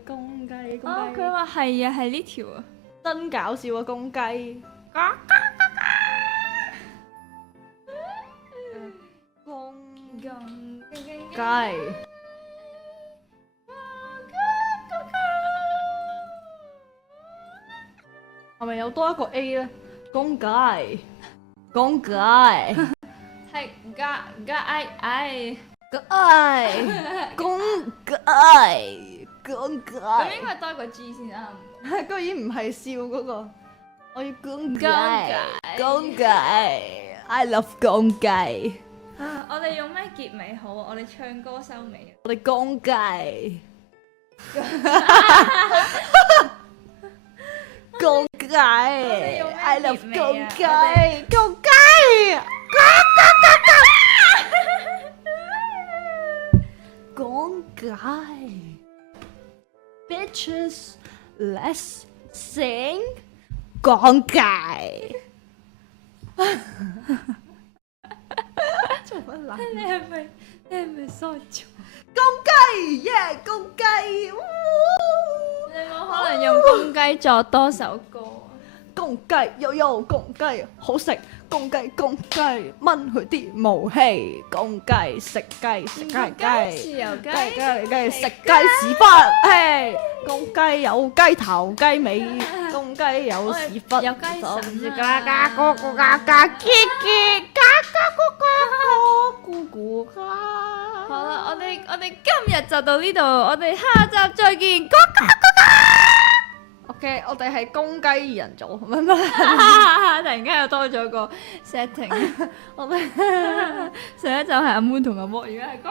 公雞公雞。哦，佢話係啊，係呢條啊。真搞笑啊！公雞。公雞。係咪有多一個 A 咧？公雞，公雞，係雞，公雞，公雞。咁應該多個 G 先啱。居然唔係笑嗰個，我要公雞，公雞公雞，I love 公雞。我哋用咩結尾好啊？我哋唱歌收尾。我哋公雞，公雞，I love 公雞，公雞，公雞，Bitches let's sing 公雞。做乜諗？你係咪傻咗？公雞耶，公雞，你冇可能用公雞作多首歌啊！公雞有公雞好食，公雞公雞炆佢啲毛氣，公雞食雞食雞雞，豉油雞雞食雞屎忽，嘿，公雞有雞頭雞尾，公雞有屎忽，有雞腎嘎嘎咕咕嘎嘎嘰嘰，嘎嘎咕咕咕咕嘎。好啦，我哋今日就到呢度，我哋下集再見。OK，我哋係公雞二人組，唔係突然間又多咗個 setting。我哋上一集係阿 Moon 同阿 Mo， 而家係哥。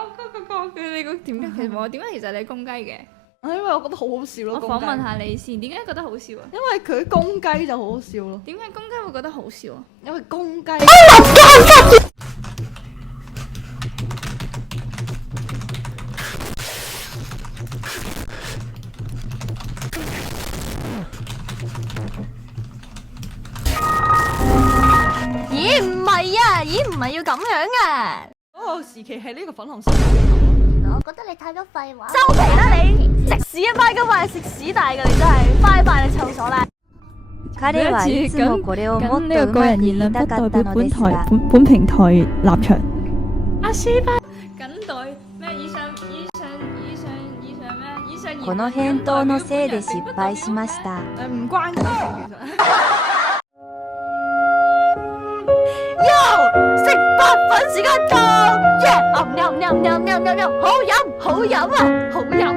你個點解？其實其實你係公雞嘅？因為我覺得好好笑咯。我訪問下你先，點解覺得好笑啊？因為佢公雞就好好笑咯。點解公雞會覺得好笑啊？因為公雞。咦唔係啊，咦唔係要咁樣啊！嗰個時期係呢個粉紅色。我覺得你太多廢話。收皮啦你！食屎啊！拜金拜食屎大嘅你真係，拜拜你臭所啦！彼はいつもこれをもっ呢個個とうまく人言論言いたか不代表ったのですが。本平台立場。阿斯巴緊袋咩？以上咩？以上この返答のせいで失敗しました。唔關事其實。Yo， 食白粉時間到，耶！好飲好飲啊，好飲啊！